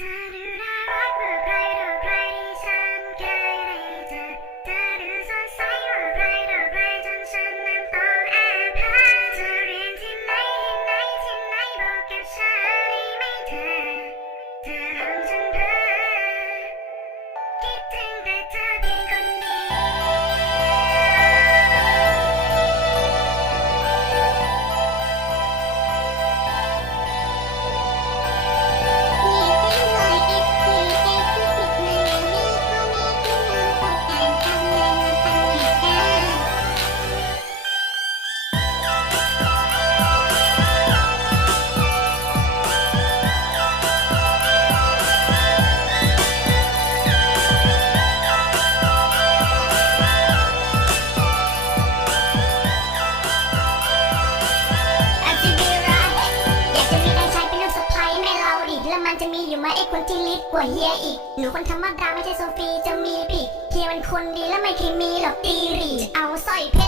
Scatter. จะมีอยู่มาไอ้คนที่ลิดกว่าเฮียอีก หนูคนธรรมดาไม่ใช่โซฟีจะมีปีกเฮียมันคนดีแล้วไม่เคยมีหรอกตีรีจะเอาสร้อยเพ